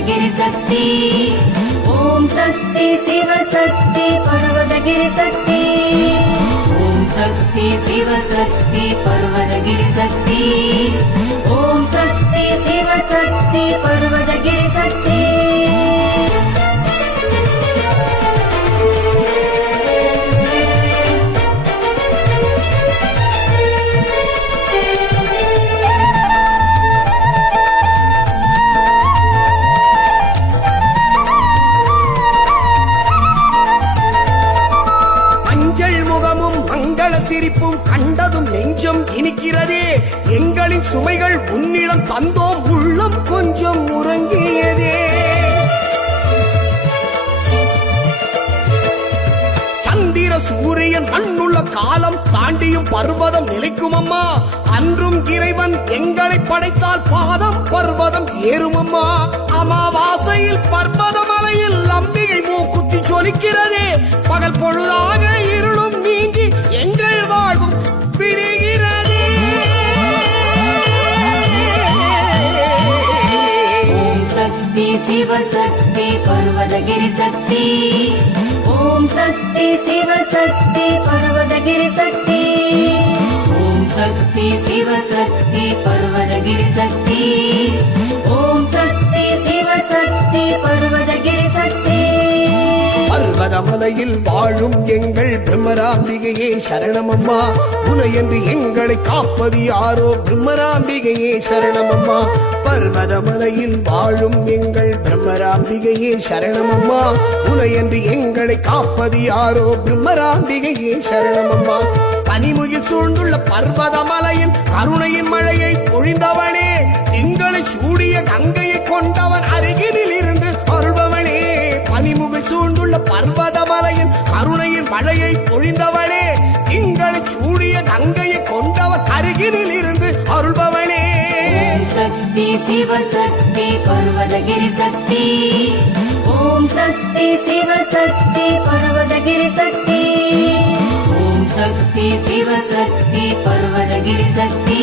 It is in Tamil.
पर्वतगिरि शक्ति ओम शक्ति शिव शक्ति पर्वतगिरि शक्ति ओम शक्ति शिव शक्ति पर्वतगिरि शक्ति ओम शक्ति शिव शक्ति पर्वतगिरि शक्ति சிரிப்பும் கண்டதும் நெஞ்சம் இனிக்கிறதே எங்களின் சுமைகள் உன்னிடம் தந்தோம் உள்ளம் கொஞ்சம் உறங்கியதே சந்திர சூரியன் மண்ணுள்ள காலம் தாண்டியும் பர்வதம் நிலைக்கும் அம்மா அன்றும் இறைவன் எங்களை படைத்தால் பாதம் பர்வதம் ஏறும் அம்மா அமாவாசையில் பர்வத மலையில் அம்பிகை மூக்குத்தி ஜொலிக்கிறதே பகல் பொழுதாக இருளும் நீங்கி எங்கள் வாழ்வும் விடுகிறதே ஓம் சக்தி சிவ சக்தி पर्वतगिरि शक्ति ओम शक्ति शिव शक्ति पर्वतगिरि शक्ति ओम शक्ति शिव शक्ति पर्वतगिरि शक्ति ओम शक्ति शिव शक्ति पर्वतगिरि शक्ति பர்வதமலையில் வாழும் எங்கள் பிரம்மராம்பிகையே சரணமம்மா உனையன்று எங்களை காப்பது யாரோ பிரம்மராம்பிகையே சரணமம்மா பர்வதமலையில் வாழும் எங்கள் பிரம்மராம்பிகையே சரணமம்மா உனையன்று எங்களை காப்பது யாரோ பிரம்மராம்பிகையே சரணமம்மா பனிமுகில் சூழ்ந்துள்ள பர்வதமலையில் கருணையின் மழையை பொழிந்தவனே எங்களை சூடிய கங்கையை கொண்டவன் அருகினில் இருந்து அருள்பவனே பனிமுகில் சூழ்ந்துள்ள பர்வதமலையில் கருணையின் மழையை பொழிந்தவளே எங்களை சூடிய கங்கையை கொண்டவன் அருகினில் இருந்து அருள்பவனே ஓம் சக்தி சிவ சக்தி पर्वतगिरि शक्ति ओम शक्ति शिव शक्ति पर्वतगिरि शक्ति ओम शक्ति शिव शक्ति पर्वतगिरि शक्ति